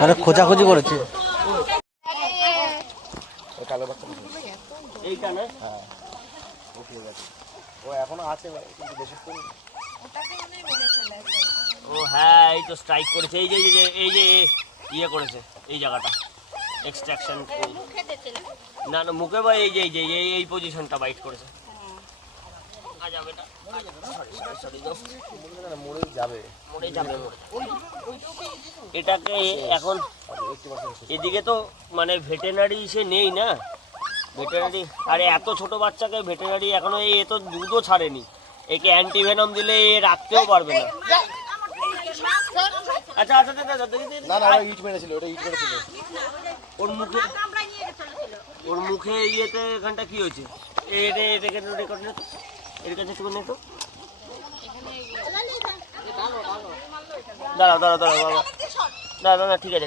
মানে খোঁজাখুঁজি করেছে। এইটা না? হ্যাঁ, ও ঠিক আছে, ও এখনো আছে কিন্তু বেশি। ও হ্যাঁ, এই তো স্ট্রাইক করেছে, এই যে এই যে ইয়ে করেছে এই জায়গাটা, এক্সট্রাকশন। না না, মুখে বা এই যে এই পজিশনটা বাইট করেছে। এটাকে এখন এদিকে তো মানে ভেটেরিনারি সে নেই না, ভেটেরিনারি। আরে এত ছোট বাচ্চাকে ভেটেরিনারি এখনো এ তো দুধও ছাড়েনি, একে অ্যান্টিভেনম দিলে এ রাখতেও পারবে না। আচ্ছা আচ্ছা ওর মুখে ইয়েতে এখানটা কি হয়েছে? এর কাছে একটু নেই তো, দাঁড়াও বাবা, দাঁড়া ঠিক আছে।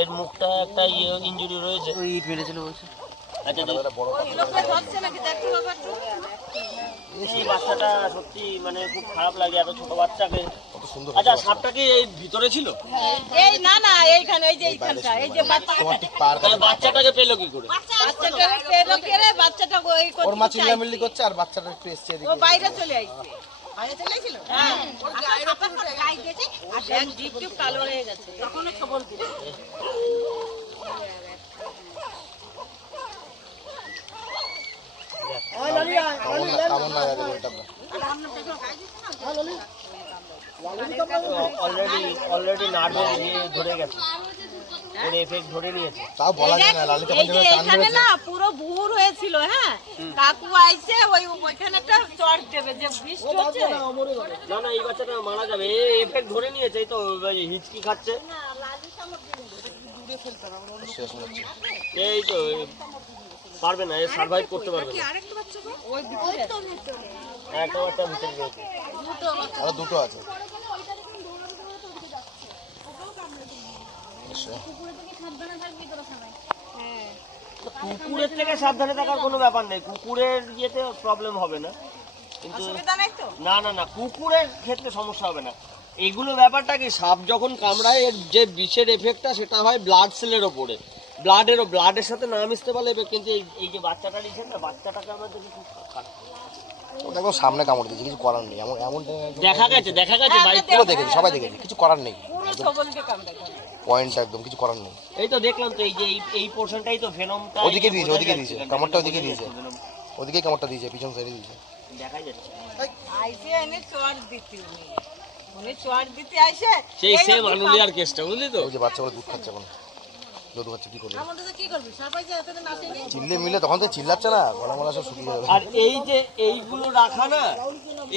এর মুখটা একটা ইনজুরি রয়েছে, ইট মেরেছিল বলছে। আচ্ছা এই বাচ্চাটা সত্যি মানে খুব খারাপ লাগে, এত ছোট বাচ্চাকে। আচ্ছা সাপটা কি এই ভিতরে ছিল? এই না না, এইখানে এই যে এইখানটা, এই যে তাহলে বাচ্চাটাকে পেলো কি করে? বাচ্চাটাকে পেলো কে রে? বাচ্চাটা ওই ওর মা চিল্লামিল্লি করছে আর বাচ্চাটা একটু এসছে এদিকে, ও বাইরে চলে আইছে। বাইরে চলে আইছিল? হ্যাঁ, ওর গায়ে দিয়েছে আর এক জিপ কালো হয়ে গেছে, তখনও খবর দিল। অলরেডি নার্ভে ধরে গেছে, এর এফেক্ট ধরে নিয়েছে। তাও বলা যায় না, লালি তখন যেভাবে টান এখানে মেরেছে না পুরো ভুর হয়েছিল। হ্যাঁ, কাকু আইছে ওইখানে একটা চড় দেবে যে বৃষ্টি হচ্ছে। না না, এই বাচ্চাটা মারা যাবে, এই এফেক্ট ধরে নিয়েছে। এই তো হিচকি খাচ্ছে, এই তো পারবে না, সার্ভাইভ করতে পারবে না। আরেকটা বাচ্চা একটা বাচ্চা ভিতরে রয়েছে, আরো দুটো আছে। কুকুরের থেকে সাবধানে থাকার কোনো ব্যাপার নেই, কুকুরের ইয়েতে প্রবলেম হবে না, কিন্তু না না না, কুকুরের ক্ষেত্রে সমস্যা হবে না। এগুলো ব্যাপারটা কি, সাপ যখন কামড়ায় এর যে বিষের এফেক্টটা সেটা হয় ব্লাড সেলের ওপরে, ব্লাডের সাথে না মিশতে পারলে এফেক্ট। কিন্তু এই যে বাচ্চাটা দিচ্ছে না, বাচ্চাটাকে আমরা দেখি খুব খারাপ, ওটা একদম সামনে কামড় দিয়েছে, কিছু করার নেই। এমন দেখা গেছে বাইকগুলো দেখেছি, সবাই দেখেছি, কিছু করার নেই। সবলকে কামড়ায়, পয়েন্ট একদম কিছু করার নেই। এই তো দেখলাম তো, এই যে এই পোরশনটাই তো ভেনমটা ওদিকে দিয়েছে কামড়টা, ওদিকে দিয়েছে, ওদিকেই কামড়টা দিয়েছে, পিছন সাইডে দিয়েছে, দেখা যাচ্ছে। আইসে এনে চড় দিতে, উনি চড় দিতে আইসে সেই সেম আনুলিয়ার কেসটা, বুঝলি তো? ওই যে বাচ্চাগুলো দুধ খাচ্ছে, এখন দুধ খাচ্ছে, কি করবে? আমাদের কি করবি? সবাই যে এতটা নাচেনি, চিল্লে মিলে তখন তো চিল্লাচ্ছে না, গলা সব শুকিয়ে যাবে। আর এই যে এইগুলো রাখা না,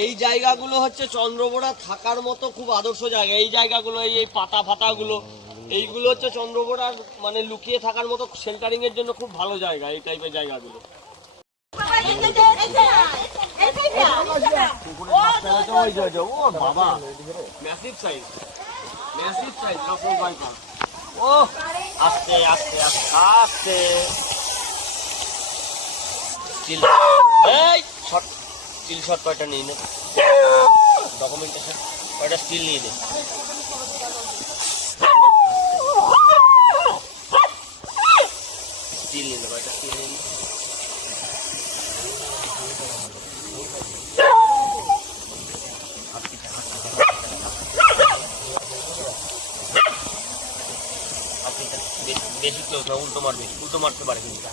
এই জায়গাগুলো হচ্ছে চন্দ্রবোড়া থাকার মতো খুব আদর্শ জায়গা। এই জায়গাগুলো, এই পাতা ফাতাগুলো, এইগুলো হচ্ছে চন্দ্রবোড়ার মানে লুকিয়ে থাকার মতো শেল্টারিং এর জন্য খুব ভালো জায়গা, এই টাইপের জায়গাগুলো। ও বাবা, ম্যাসিভ সাইজ, ও আস্তে আস্তে আস্তে আস্তে চিল, এই শট, চিল শট কয়টা নিয়ে নে, ডকুমেন্টেশন কয়টা স্টিল নিয়ে নে। স্টিল নিয়ে নে, কয়টা স্টিল নিয়ে নে। বেশি ক্লোজ না, উল্টো মারতে পারে কিন্তু।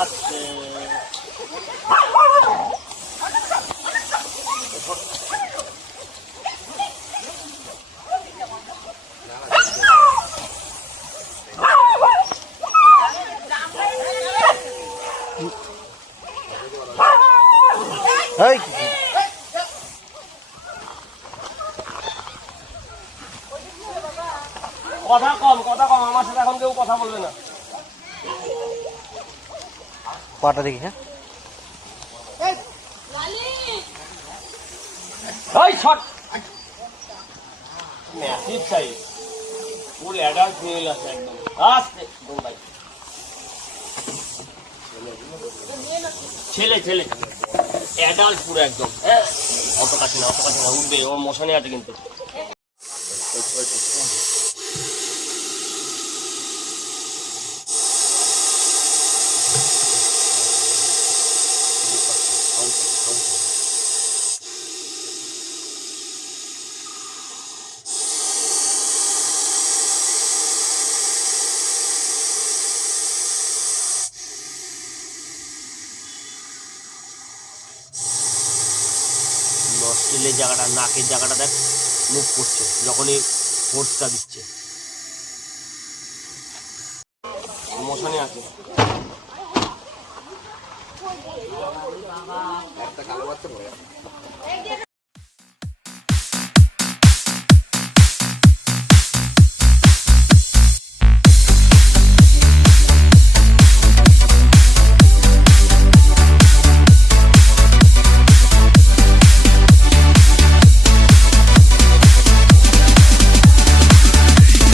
আস্তে এই কথা কম, আমার সাথে এখন কেউ কথা বলবে না। পাটা দেখি। হ্যাঁ ওই shot massive size, full adult male আছে একদম। আস্তে ভাই, ছেলে অ্যাডাল্ট পুরো একদম। হ্যাঁ অত কাছে না উঠবে, ওর মোশনে আছে কিন্তু। নস্ট্রিলের জায়গাটা, নাকের জায়গাটা দেখ মুভ করছে যখনই ফোর্সটা দিচ্ছে, মোশনে আছে।